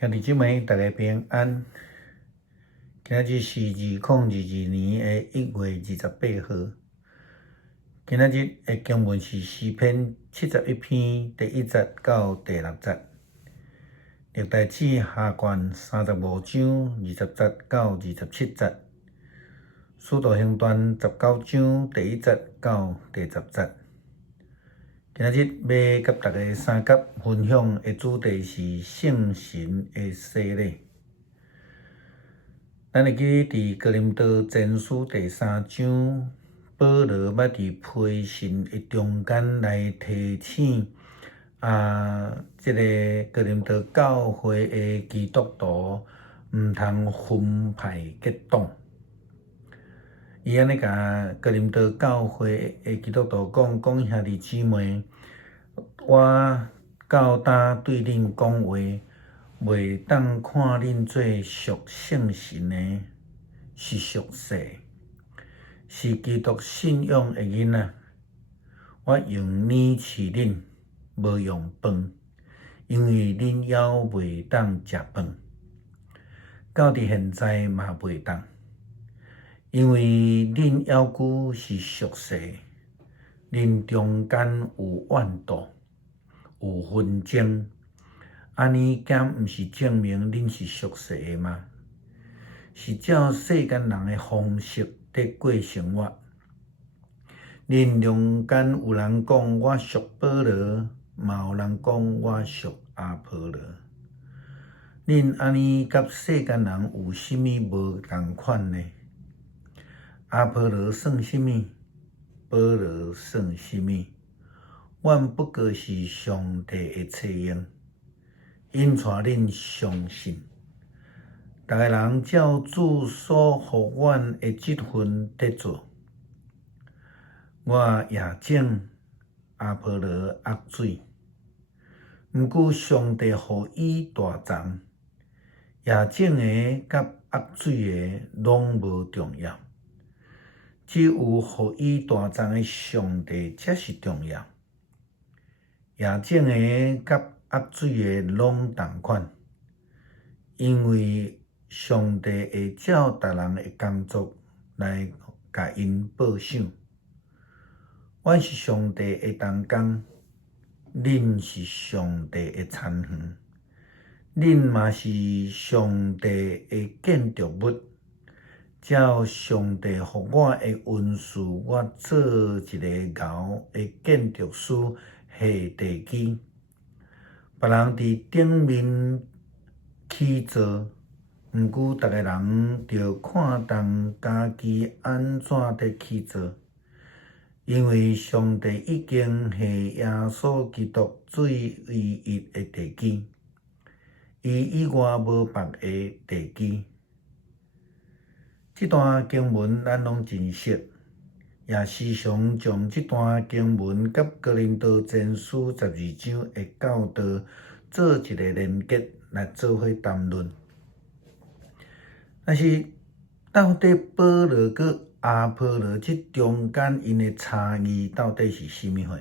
兄弟姊妹，大家平安。今日是2022年1月28号。今日的经文是诗篇71篇第1节到第6节，历代志下卷35章20节到27节，使徒行传19章第1节到第10节。今日要甲大家三角分享的主题是圣神的洗礼。咱会记伫哥林多前书第3章，保罗捌伫批信的中间来提醒这个哥林多教会的基督徒毋通分派结党。伊安尼甲哥林多教会的基督徒讲兄弟姊妹，我到今对恁讲话，袂当看恁做属圣神的，是属世，是基督信仰的囡仔。我用面饲恁，无用饭，因为恁还袂当食饭，到伫现在嘛袂当。因为恁要求是属世，恁中间有怨妒，有纷争，安尼敢毋是证明恁是属世的吗？是照世间人的方式在过生活。恁中间有人讲我属保罗，嘛有人讲我属阿波罗。恁安尼甲世间人有啥物无同款呢？阿波罗算什么？保罗算什么？阮不过是上帝的册用，因带恁相信。逐个人照主所予阮的职分在做。我也种，阿波罗压水，毋过上帝予伊大丛，也种的甲压水的拢无重要。只有予伊大丛的上帝才是重要。也种的甲压水的拢同款，因为上帝会照逐人的工作来甲因报赏。阮是上帝的同工，恁是上帝的参园，恁嘛是上帝的建筑物。照上帝予我的恩赐，我做一个牛的建筑师下地基，别人伫顶面起造，毋过逐个人着看重家己安怎伫起造，因为上帝已经下耶稣基督做唯一的地基，伊以外无别的地基。这段经文咱拢真熟，也时常将这段经文甲哥林多前书12章的教导做一个连结来做伙谈论。但是到底保罗佮阿波罗这中间因的差异到底是甚么货？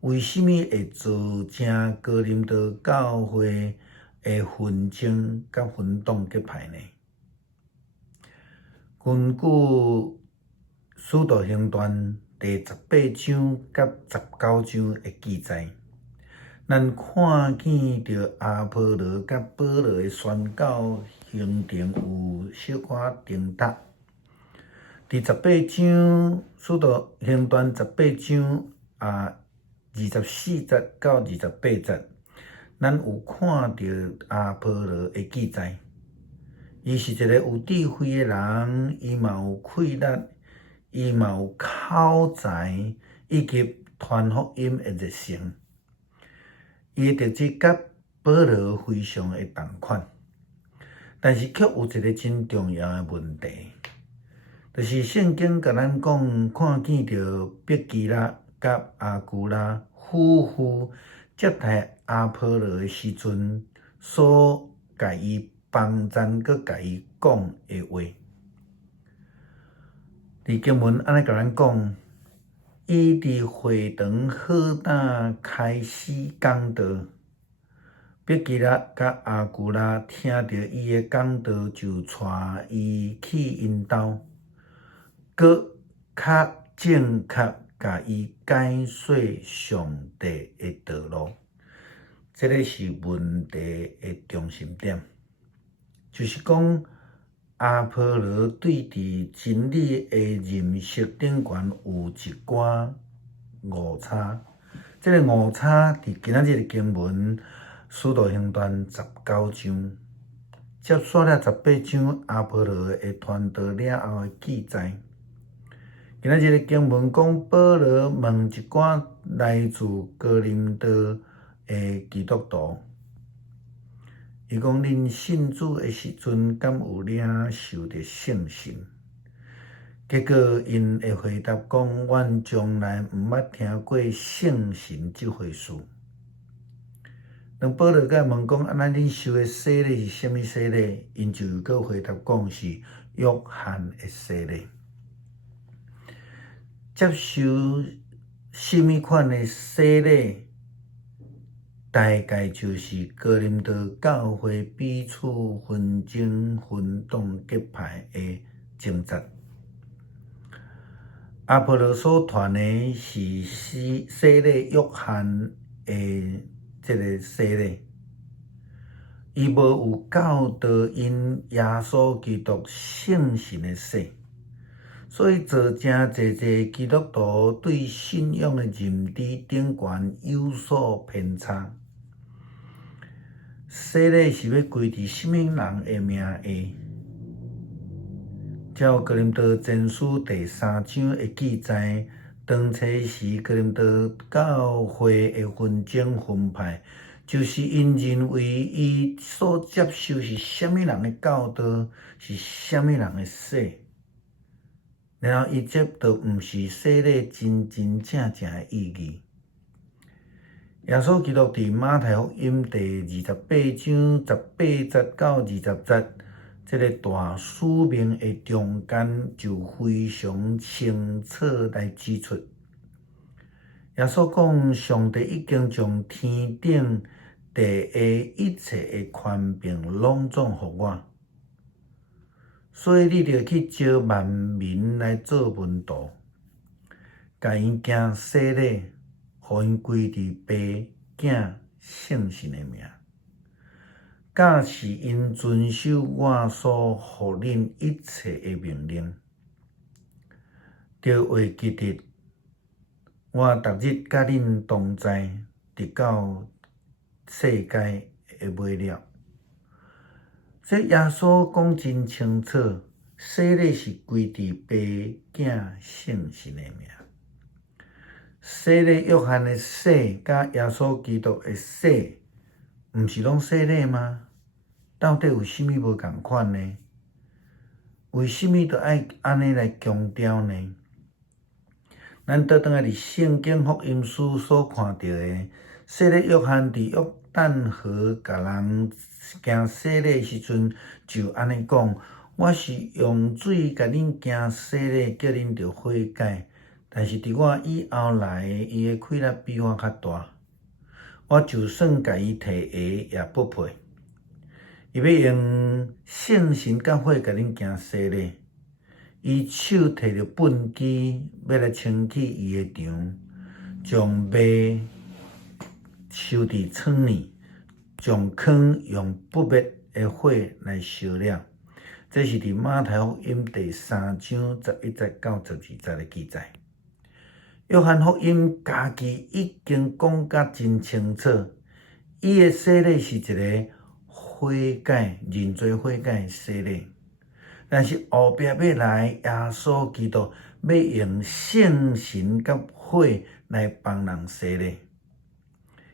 为什么会造成哥林多教会的纷争甲分党结派呢？根据《使徒行传》第18章甲19章的记载，咱看见着阿波罗甲保罗的宣教行程有小可重疊。伫18章《使徒行传》18章24节到28节，咱有看到阿波罗的记载。伊是一个有智慧的人，伊嘛有气力，伊嘛有口才，以及传福音的热诚。伊的特质甲保罗非常的同款，但是却有一个真重要的问题，就是圣经甲咱讲，看见着毕基拉甲阿古拉夫妇接待阿波罗的时阵，所甲伊帮赞佮甲伊讲的话。伫经文安尼甲咱讲，伊伫会堂好胆开始讲道，毕基拉甲阿古拉听着伊的讲道，就带伊去因兜，搁较正确甲伊解说上帝的道路。这个是问题的中心点，就是讲阿波罗对伫真理的认识顶悬有一寡误差。这个误差伫今仔日的经文《使徒行传》19章，接续了18章阿波罗的传道了后的记载。今仔日的经文讲，保罗问一寡来自哥林多的基督徒，伊讲：恁信主的时阵，敢有领受着圣神？结果因会回答讲：阮从来毋捌听过圣神这回事。当保罗甲问讲：安那恁受的洗礼是啥物洗礼？因就又搁回答讲是约翰的洗礼。接受什么款的洗礼？大概就是哥林多教会彼此纷争、分党结派的征兆。阿波罗所传的是洗礼约翰的这个洗礼，伊无有教导因耶稣基督圣神的洗，所以造成侪侪基督徒对信仰的认知顶悬有所偏差。洗礼是要归伫什么人的名下？照哥林多前书第3章的记载，当初时哥林多教会的纷争分派，就是因认为伊所接受是什么人的教导，是什么人的洗，然后伊接到毋是洗礼真正的意义。耶稣基督伫马太福音第28章18节到20节，这个大使命的中间就非常清楚来指出，耶稣讲，上帝已经将天顶地下一切的权柄拢总互我，所以你着去招万民来做门徒，甲因行洗礼，互因归伫爸、囝、圣神的名，教是因遵守我所互恁一切的命令。着会记得我逐日甲恁同在，直到世界的尾了。这耶稣讲真清楚，洗礼是归伫爸、囝、圣神的名。洗礼约翰的洗，甲耶稣基督的洗，毋是拢洗礼吗？到底有啥物无共款呢？为什么着爱安尼来强调呢？咱倒转来伫圣经福音书所看到的，洗礼约翰伫约旦河甲人行洗礼时阵，就安尼讲：我是用水甲恁行洗礼，叫恁着悔改。但是伫我以后来，伊的气力比我较大，我就算甲伊提鞋也不配。伊要用圣神甲火甲恁行洗礼，伊手摕着粪箕，要来清起伊的场，将麦收伫仓里，将糠用不灭的火来烧了。这是伫马太福音第3章11节到12节的记载。约翰福音家己已经讲甲真清楚，伊的洗礼是一个悔改、认罪悔改的洗礼，但是后壁要来耶稣基督要用圣神甲火来帮人洗礼，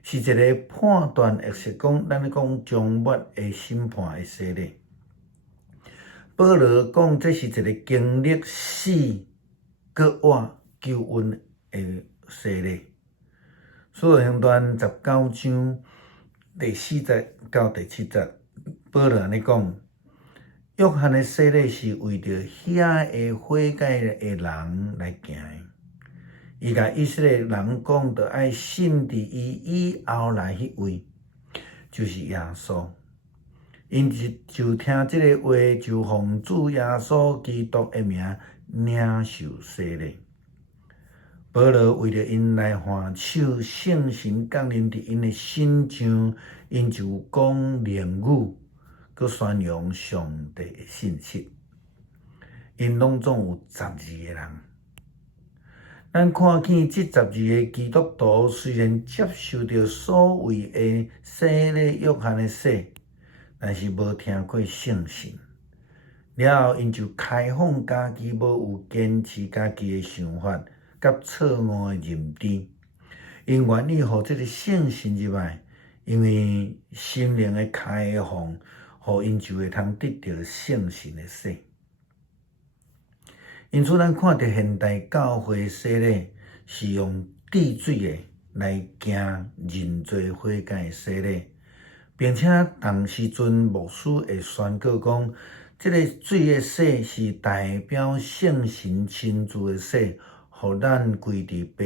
是一个判断，或是讲咱咧讲终末的审判的洗礼。保罗讲，这是一个经历死、搁活、救恩的洗礼。使徒行传19章第4节到第7节，保罗安尼讲：约翰的洗礼是为着遐个悔改的人来行的。伊甲以色列人讲，着爱信伫伊以后来迄位。就是耶稣。因就听即个话，就奉主耶稣基督的名领受洗礼。保罗为了因来还手，圣神降临伫因的心上，因就讲灵语，佮宣扬上帝的信息。因拢总有12个人。咱看见这12个基督徒，虽然接受着所谓的洗礼约翰的洗，但是无听过圣神。了后，因就开放家己，无有坚持家己的想法。甲错误的认知，因愿意互即个圣神入来，因为心灵的开放，互因就会通得到圣神的洗。因此，咱看到现代教会洗礼是用滴水的来行认罪悔改的洗礼，并且当时阵牧师会宣告讲，即个水的洗是代表圣神亲自的洗。互咱跪伫爸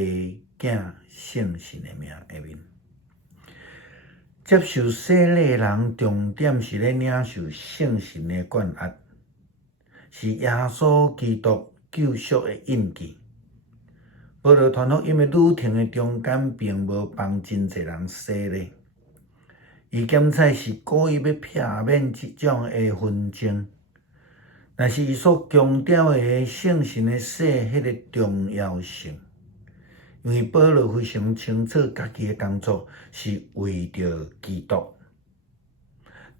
囝圣神的名下面，接受洗礼的人，重点是咧领受圣神的管压，是耶稣基督救赎的印记。保罗传福音的旅程的中间，并无帮真侪人洗礼，伊检采是故意要避免即种的纷争。但是伊所强调的圣神的洗，迄个重要性，因为保罗非常清楚家己的工作是为着基督，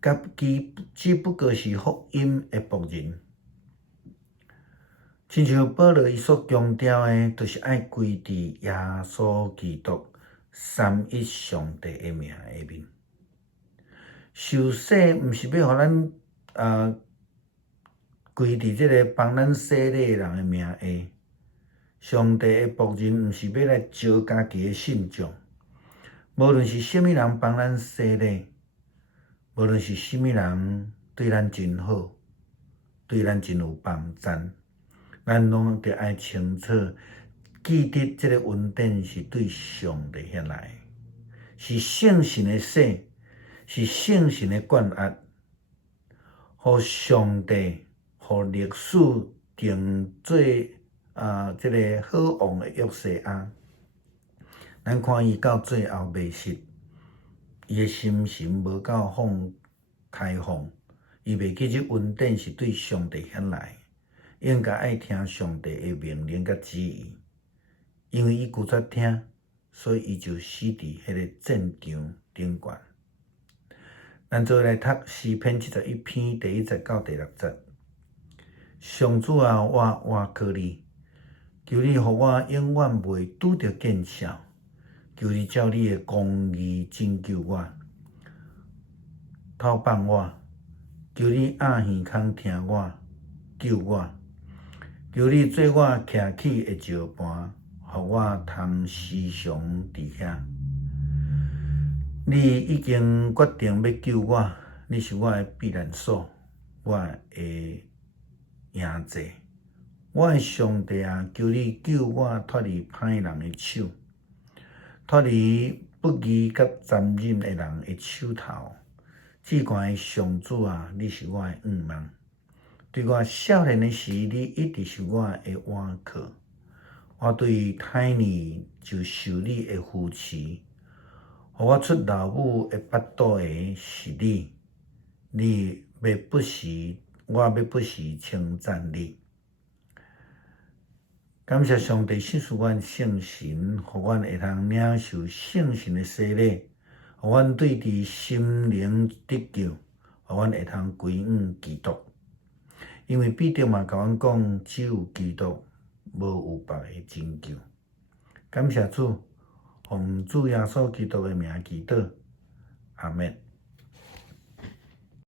甲其只不过是福音的仆人。亲像保罗伊所强调的，就是爱归伫耶稣基督三一上帝的名下面。受洗毋是要互咱跪伫即个帮咱洗礼的人的名下，上帝的仆人毋是要来招家己的信众。无论是甚物人帮咱洗礼，无论是甚物人对咱真好，对咱真有帮赞，咱拢得爱清楚，记得即个恩典是对上帝遐来，是圣神的洗，是圣神的管压，互上帝。互历史定做即个好王的约瑟啊，咱看伊到最后袂失，伊的心神无够开放，伊袂记即恩典是对上帝遐来，应该爱听上帝的命令甲旨意，因为伊拒绝听，所以伊就死伫迄个战场顶悬。咱做来读诗篇71篇第1节到第6节。上主啊，我倚靠你，求你互我永远袂拄着见笑，求你照你的公义拯救我，透放我，求你按耳孔听我，救我，求你做我徛起的石盘，互我通时常伫遐。你已经决定要救我，你是我的避难所，我会赢者，我的上帝啊，求你救我脱离歹人的手，脱离不义甲残忍的人的手头。至高的上主啊，你是我的仰望。对我少年的时，你一直是我的倚靠。我对歹年就受你的扶持，互我出老母的腹肚的是你。我要不时称赞你。感谢上帝赐予阮圣神，互阮会通领受圣神的洗礼，互阮对伫心灵得救，互阮会通归向基督。因为彼得嘛甲阮讲，只有基督，无有别个拯救。感谢主，奉主耶稣基督的名祈祷，阿们。